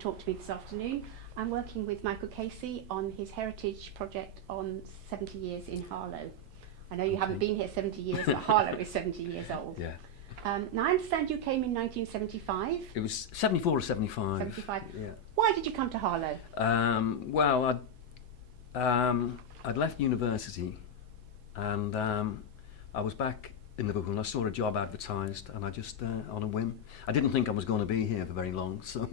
talk to me this afternoon. I'm working with Michael Casey on his heritage project on 70 years in Harlow. I know you haven't been here 70 years, but Harlow is 70 years old. Yeah. Now I understand you came in 1975. It was 74 or 75. 75. Yeah. Why did you come to Harlow? Well, I'd left university and I was back in Liverpool and I saw a job advertised and I just, on a whim, I didn't think I was going to be here for very long, so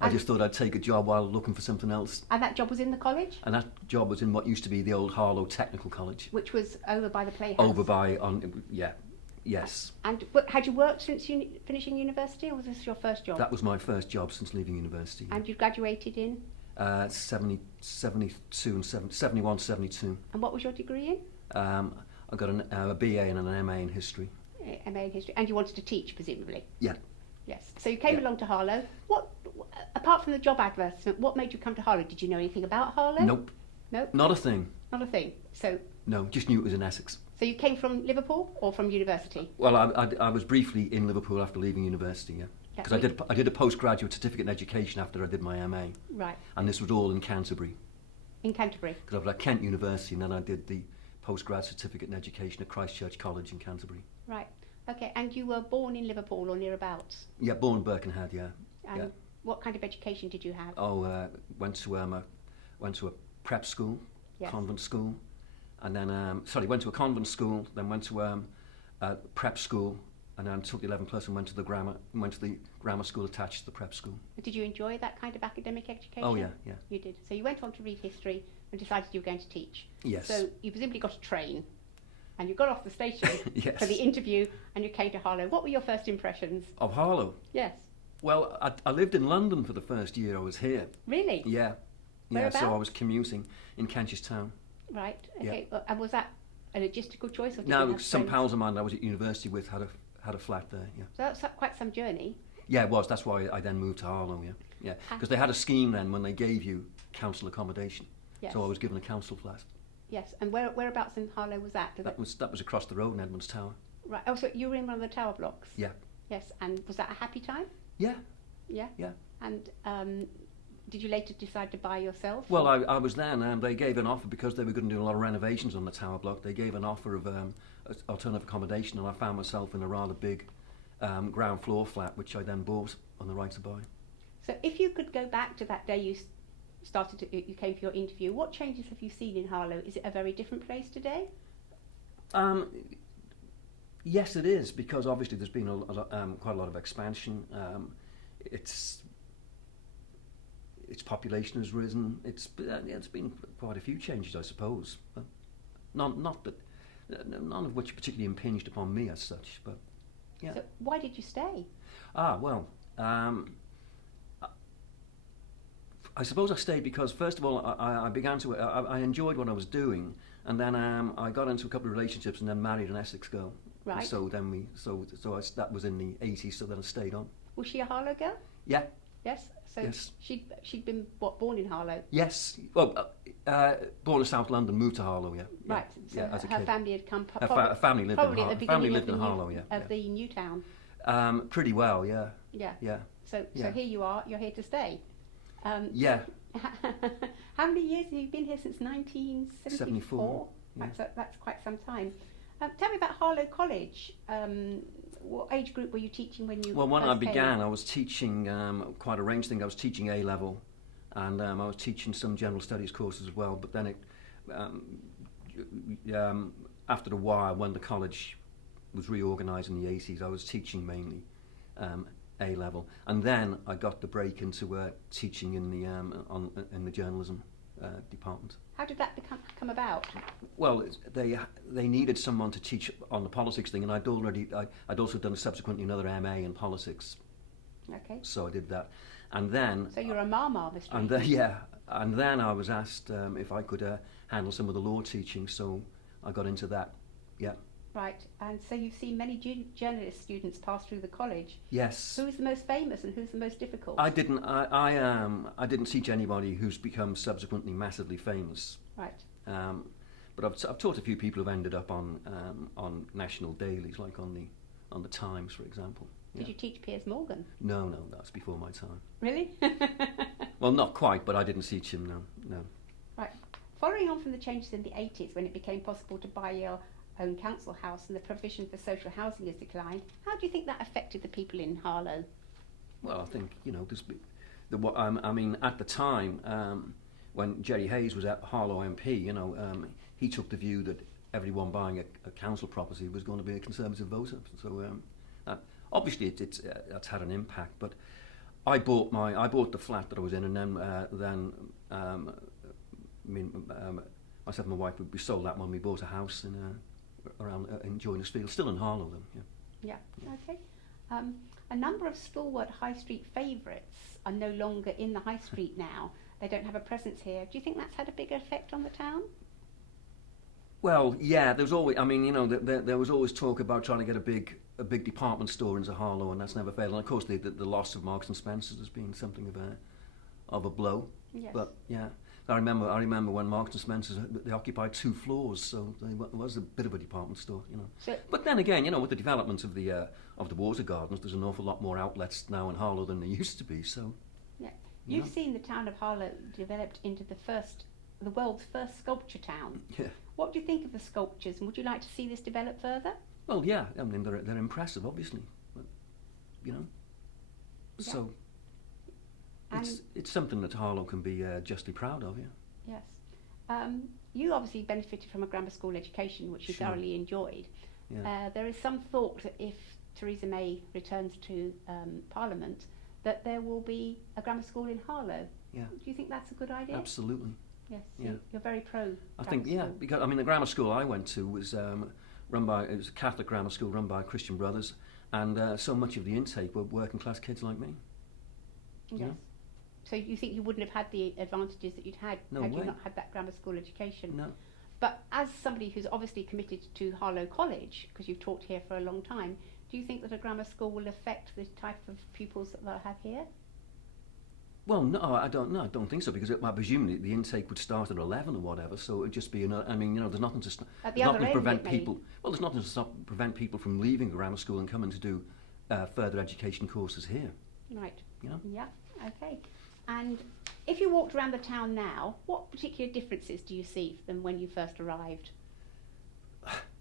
I just thought I'd take a job while looking for something else. And that job was in the college? And that job was in what used to be the old Harlow Technical College. Which was over by the Playhouse? Over by, yes. And had you worked since finishing university, or was this your first job? That was my first job since leaving university. And you graduated in? 72 and 71, 72. And what was your degree in? I got a BA and an MA in history. MA in history. And you wanted to teach, presumably? Yeah. Yes. So you came along to Harlow. What, apart from the job advertisement, what made you come to Harlow? Did you know anything about Harlow? Nope. Nope. Not a thing. Not a thing. So. No, just knew it was in Essex. So you came from Liverpool or from university? Well, I was briefly in Liverpool after leaving university, yeah. Because I did a postgraduate certificate in education after I did my MA. Right. And this was all in Canterbury. In Canterbury? Because I was at Kent University and then I did the postgrad certificate in education at Christchurch College in Canterbury. Right. Okay, and you were born in Liverpool or nearabouts? Yeah, born in Birkenhead, yeah. And yeah. What kind of education did you have? Oh, went to a prep school, yes. Convent school, and then went to a convent school, then went to a prep school, and then took the 11 plus and went to the grammar school attached to the prep school. Did you enjoy that kind of academic education? Oh yeah, yeah. You did. So you went on to read history and decided you were going to teach. Yes. So you presumably got a train, and you got off the station yes. for the interview, and you came to Harlow. What were your first impressions? Of Harlow? Yes. Well, I lived in London for the first year I was here. Really? Yeah. Whereabouts? Yeah, so I was commuting in Kentish Town. Right. Okay. Yeah. And was that a logistical choice? Or did No, you have some friends? pals of mine that I was at university with had a flat there. Yeah. So that's quite some journey. Yeah, it was. That's why I then moved to Harlow. Yeah. Yeah. Because they had a scheme then when they gave you council accommodation. Yes. So I was given a council flat. Yes. And whereabouts in Harlow was that? That was across the road in Edmonds Tower. Right. Oh, so you were in one of the tower blocks? Yeah. Yes. And was that a happy time? Yeah. Yeah. Yeah. And did you later decide to buy yourself? Well, I was then, and they gave an offer because they were going to do a lot of renovations on the tower block. They gave an offer of alternative accommodation, and I found myself in a rather big ground floor flat, which I then bought on the right to buy. So, if you could go back to that day you came for your interview, what changes have you seen in Harlow? Is it a very different place today? Yes, it is, because obviously there's been quite a lot of expansion. Its population has risen. It's been quite a few changes, I suppose. But none of which particularly impinged upon me as such. But yeah. So why did you stay? Well, I suppose I stayed because first of all I began to I enjoyed what I was doing, and then I got into a couple of relationships and then married an Essex girl. Right. And so then that was in the 80s. So then I stayed on. Was she a Harlow girl? Yeah. Yes. So yes. She'd been born in Harlow. Yes. Well, born in South London, moved to Harlow. Yeah. Right. So yeah, as a her kid. family had come. Her family lived probably in at the Harlow. beginning Harlow. Yeah. Of the new town. Pretty well. Yeah. Yeah. Yeah. So here you are. You're here to stay. Yeah. How many years have you been here? Since 1974. Yeah. That's quite some time. Tell me about Harlow College. What age group were you teaching when you? Well, when first I began, came? I was teaching quite a range of things. I was teaching A level, and I was teaching some general studies courses as well. But then after a while, when the college was reorganised in the 80s, I was teaching mainly A level, and then I got the break into teaching in the journalism department. How did that come about? Well, they needed someone to teach on the politics thing, and I'd also done subsequently another MA in politics. Okay. So I did that, and then. So you're a Marmar mystery. And then I was asked if I could handle some of the law teaching, so I got into that. Yeah. Right, and so you've seen many journalist students pass through the college. Yes. Who's the most famous and who's the most difficult? I didn't teach anybody who's become subsequently massively famous. Right. But I've taught a few people who've ended up on national dailies, like on the Times, for example. Did you teach Piers Morgan? No, that's before my time. Really? Well, not quite, but I didn't teach him. No, no. Right. Following on from the changes in the 80s, when it became possible to buy your own council house and the provision for social housing has declined, how do you think that affected the people in Harlow? Well, I think I mean, at the time when Jerry Hayes was at Harlow MP, he took the view that everyone buying a council property was going to be a Conservative voter. So obviously that's had an impact. But I bought the flat that I was in, and then myself and my wife, we sold that one. We bought a house in Joiners Field, still in Harlow then. Yeah. Okay. A number of stalwart High Street favourites are no longer in the High Street now. They don't have a presence here. Do you think that's had a big effect on the town? Well, yeah. There was always, there was always talk about trying to get a big department store into Harlow, and that's never failed. And of course, the loss of Marks and Spencer's has been something of a blow. Yes. But yeah. I remember when Marks and Spencer's, they occupied 2 floors, so it was a bit of a department store, So, but then again, with the development of the water gardens, there's an awful lot more outlets now in Harlow than there used to be. So, yeah, you've seen the town of Harlow developed into the world's first sculpture town. Yeah. What do you think of the sculptures, and would you like to see this develop further? Well, yeah, I mean they're impressive, obviously, but, so. It's something that Harlow can be justly proud of, yeah. Yes. You obviously benefited from a grammar school education, which you Sure. thoroughly enjoyed. Yeah. There is some thought that if Theresa May returns to Parliament, that there will be a grammar school in Harlow. Yeah. Do you think that's a good idea? Absolutely. Yes. Yeah. You're very pro. I think, yeah, because the grammar school I went to was it was a Catholic grammar school run by Christian Brothers, and so much of the intake were working class kids like me. Yes. Yeah. So you think you wouldn't have had the advantages that you'd had No had way. you not had that grammar school education? No. But as somebody who's obviously committed to Harlow College, because you've taught here for a long time, do you think that a grammar school will affect the type of pupils that they'll have here? Well, no, I don't. No, I don't think so, because I presume the intake would start at 11 or whatever. So it'd just be there's nothing to At the other end, prevent it may. people. Well, there's nothing to prevent people from leaving grammar school and coming to do further education courses here. Right. Yeah. Okay. And if you walked around the town now, what particular differences do you see than when you first arrived?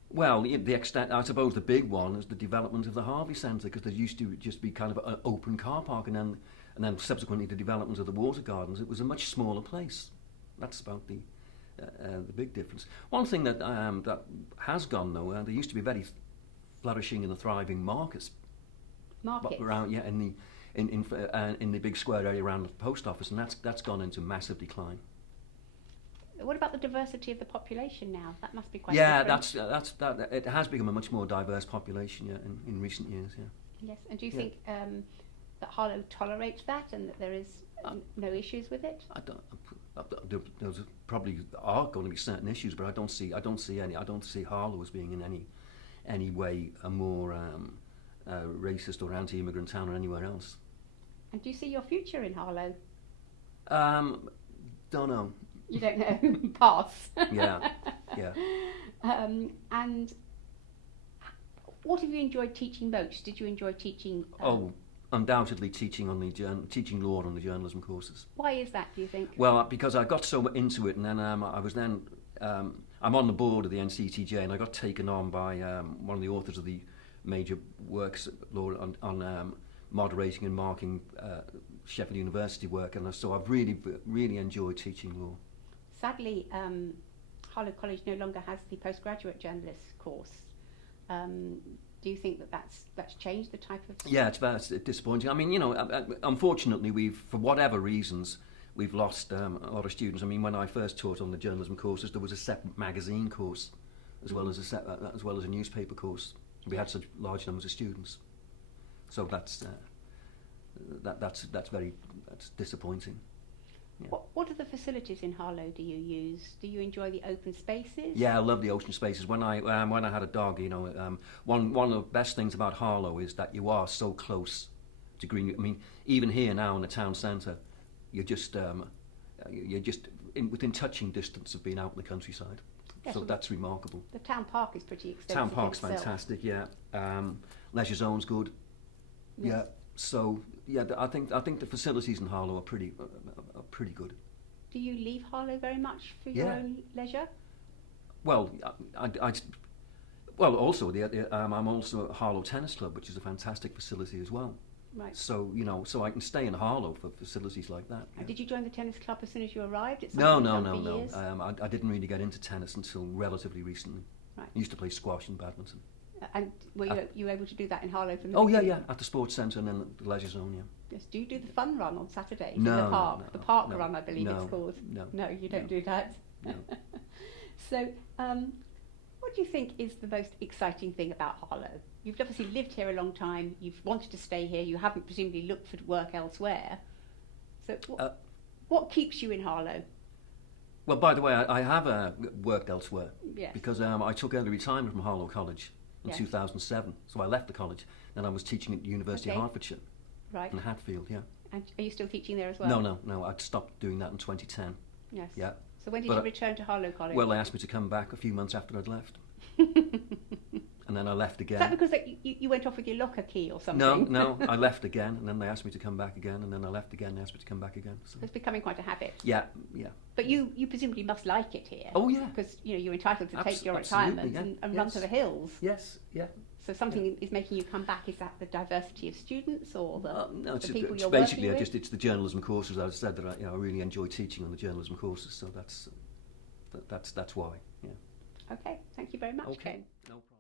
Well, the extent, I suppose the big one is the development of the Harvey Centre, because there used to just be kind of an open car park, and then subsequently the development of the water gardens. It was a much smaller place. That's about the big difference. One thing that has gone though, there used to be very flourishing and thriving markets. Markets? Around, yeah, in the big square area around the post office, and that's gone into massive decline. What about the diversity of the population now? That must be quite Yeah, different. it has become a much more diverse population, yeah, in recent years, yeah. Yes, and do you think that Harlow tolerates that and that there is no issues with it? There probably are going to be certain issues, but I don't see Harlow as being in any way a more racist or anti-immigrant town or anywhere else. And do you see your future in Harlow? Don't know. You don't know. Pass. Yeah. And what have you enjoyed teaching most? Did you enjoy teaching? Undoubtedly teaching law on the journalism courses. Why is that, do you think? Well, because I got so into it, and then I'm on the board of the NCTJ, and I got taken on by one of the authors of the major works law on moderating and marking Sheffield University work, and so I've really enjoyed teaching law. Sadly, Harlow College no longer has the postgraduate journalist course. Do you think that that's changed the type of? Yeah, it's disappointing. I mean, unfortunately, for whatever reasons, we've lost a lot of students. I mean, when I first taught on the journalism courses, there was a separate magazine course, as well as a newspaper course. We had such large numbers of students, so that's disappointing. Yeah. What are the facilities in Harlow do you use? Do you enjoy the open spaces? Yeah, I love the open spaces. When I had a dog, one of the best things about Harlow is that you are so close to green. I mean, even here now in the town centre, you're just within touching distance of being out in the countryside. Yes, so that's remarkable. The town park is pretty extensive. Town park's itself. fantastic. Yeah, leisure zone's good. Yes. Yeah. So yeah, I think the facilities in Harlow are pretty good. Do you leave Harlow very much for your Yeah. own leisure? Well, well also I'm also at Harlow Tennis Club, which is a fantastic facility as well. Right. So so I can stay in Harlow for facilities like that. Yeah. Did you join the tennis club as soon as you arrived? It's No, something no, you've no, done for no. years? I didn't really get into tennis until relatively recently. Right. I used to play squash and badminton. And were you able to do that in Harlow from the Oh yeah, beginning? yeah, at the sports centre and then the leisure zone. Yeah. Yes. Do you do the fun run on Saturdays No, in the no, park? no, The park no, run, I believe no, it's called. no, No, you don't no, do that. No. So, what do you think is the most exciting thing about Harlow? You've obviously lived here a long time. You've wanted to stay here. You haven't presumably looked for work elsewhere. So, what keeps you in Harlow? Well, by the way, I have worked elsewhere. Yes. Because I took early retirement from Harlow College in Yes. 2007. So I left the college and I was teaching at the University Okay. of Hertfordshire Right. in Hatfield, yeah. And are you still teaching there as well? No, I'd stopped doing that in 2010. Yes. Yeah. So when did But you return to Harlow College? Well, they asked me to come back a few months after I'd left. And then I left Is that again. because you went off with your locker key or something? No, I left again and then they asked me to come back again and then I left again and they asked me to come back again. So. It's becoming quite a habit. Yeah. But you presumably must like it here. Oh, yeah. Because you're entitled to take your Absolutely, retirement yeah. and run Yes. to the hills. Yes, yeah. So something is making you come back. Is that the diversity of students or No, the it's people it's you're basically working with? it's the journalism courses. I've said that I really enjoy teaching on the journalism courses, so that's why. Yeah. Okay, thank you very much, Okay. Ken. No problem.